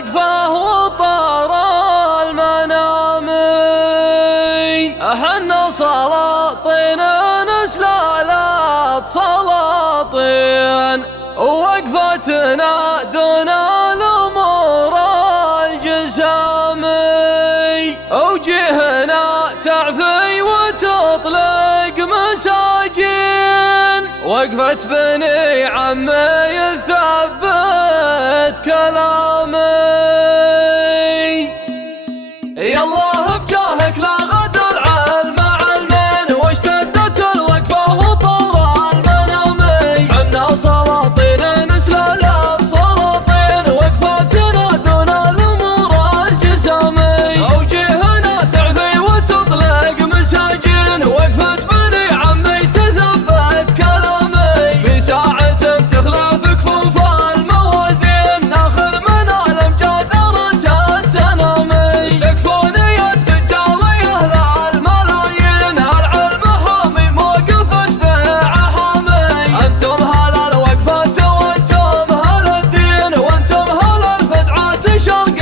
وقفه وطار المنامي. احنا سلاطين نسلالات سلاطين، ووقفتنا دون الامور الجسامي. وجهنا تعفي وتطلق مساجين، وقفة بني عمي يثبت كلامي. يا الله بجاهك لا غدر علمين، واشتدت الوقفة وطور المنامي. حنا سلاطين نسلالات سلاطين، وقفتنا دون الامور الجسامي. وجهنا تعفي وتطلق مساجين، وقفة بني عمي تثبت كلامي. في ساعة تخلف كفوف الموازين، ناخذ من الامجاد راس السنامي. تكفوني التجار يا اهل الملايين، العلم حامي موقف اسبيع حامي. انتم هل الوقفات وانتم هل الدين، وانتم هل الفزعات شرق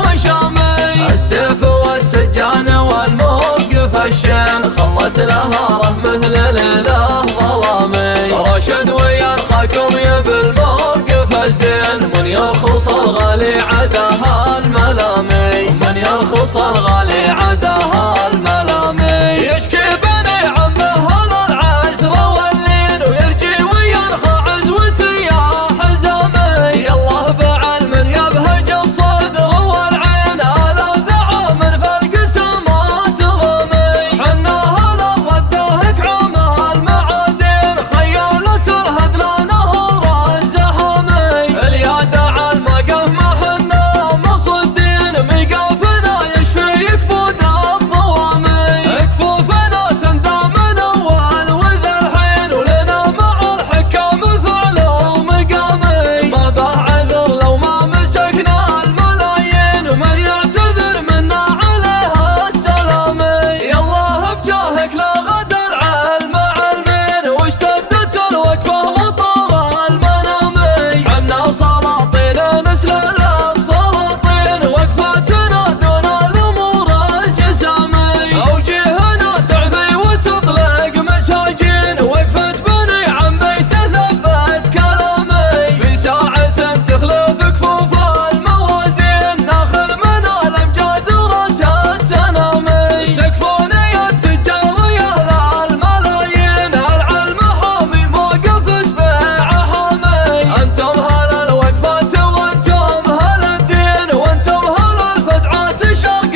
وشامي. السيف والسجان والموقف الشين، خلت نهاره مثل ليله ظلامي. راشد ويرخاكم يا بالموقف الزين، من يرخص الغالي عداها الملامي. من يرخص الغالي عداها الملامي. يشكي بني عمه هل العسر واللين، ويرجي ويرخى عزوتي يا حزامي. يالله بعلم يبهج الصدر والعين، على ذعامر في القسامات ضمي. حنا هل رداهك عام المعادن، خيالة الهد لا نهر الزحامي. اليد على المقف ما حنا مصدين، ميقافنا يشفي يكفود الضوامي. كفوفنا تندام من اول وذا الحين، ولنا مع الحكام فعل ومقامي. ما به عذر لو ما مسكنا الملايين، ومن يعتذر منا عليها السلامي. يالله بجاهك لا غدر علمين، واشتدت الوقفه وطار المنامي. حنا سلاطين نسلالات سلاطين، وقفتنا دون الامور الجسامي. وجهنا تعفي وتطلق مساجين، وقفة بني عمي تثبت كلامي. في ساعة تخلف كفوف الموازين، ناخذ من الامجاد راس السنامي. تكفوني التجار يا اهل الملايين، العلم حامي موقف اسبيع حامي. انتم هل الوقفات وانتم هل الدين، وانتم هل الفزعات شرق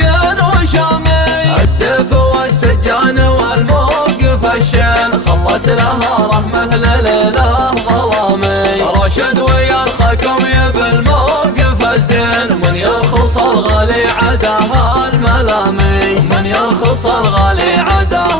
وشامي. السيف والسجان والموقف الشين، خلت نهاره مثل ليله ظلامي. راشد ويرخاكم يا بالموقف الزين، من يرخص الغالي عداها الملامي. من يرخص الغالي عداها